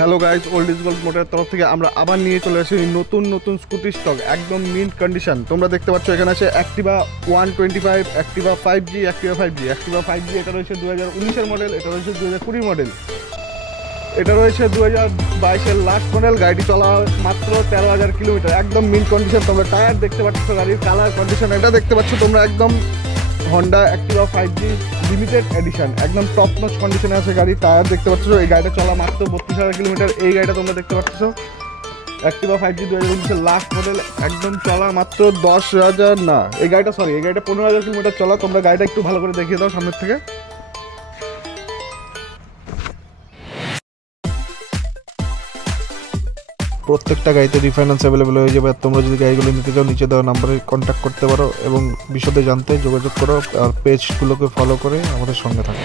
Hello guys, old is gold মোটরের তরফ থেকে আমরা আবার নিয়ে চলে আসি নতুন নতুন স্কুটি স্টক, একদম মিন্ট কন্ডিশন। তোমরা দেখতে পাচ্ছ এখানে আছে অ্যাক্টিভা 125, অ্যাক্টিভা 5G, অ্যাক্টিভা 5G এটা রয়েছে 2019-এর মডেল, এটা রয়েছে 2020 মডেল, এটা রয়েছে 2022-এর লাস্ট মডেল। গাড়িটি চলা মাত্র 13,000 কিলোমিটার, একদম মিন্ট কন্ডিশন। তোমরা টায়ার দেখতে পাচ্ছ, গাড়ির কালার কন্ডিশন এটা দেখতে পাচ্ছ তোমরা, একদম Honda Activa 5G limited edition, একদম টপ নচ কন্ডিশনে আছে গাড়ি। টায়ার দেখতে পাচ্ছ, এই গাড়িটা চলা মাত্র 32,000 কিলোমিটার। এই গাড়িটা তোমরা দেখতে পাচ্ছ অ্যাক্টিভা 5G 2019-এর লাস্ট মডেল, একদম চলা মাত্র 10,000 না, এই গাড়িটা 15,000 কিলোমিটার চলা। তোমরা গাড়িটা একটু ভালো করে দেখিয়ে দাও সামনের থেকে। প্রত্যেকটা গাড়িতে রিফাইন্যান্স অ্যাভেলেবেল হয়ে যাবে। আর তোমরা যদি গাড়িগুলো নিতে চাও নিচে দেওয়া নাম্বারে কন্ট্যাক্ট করতে পারো এবং বিশদে জানতে যোগাযোগ করো, আর পেজগুলোকে ফলো করে আমাদের সঙ্গে থাকো।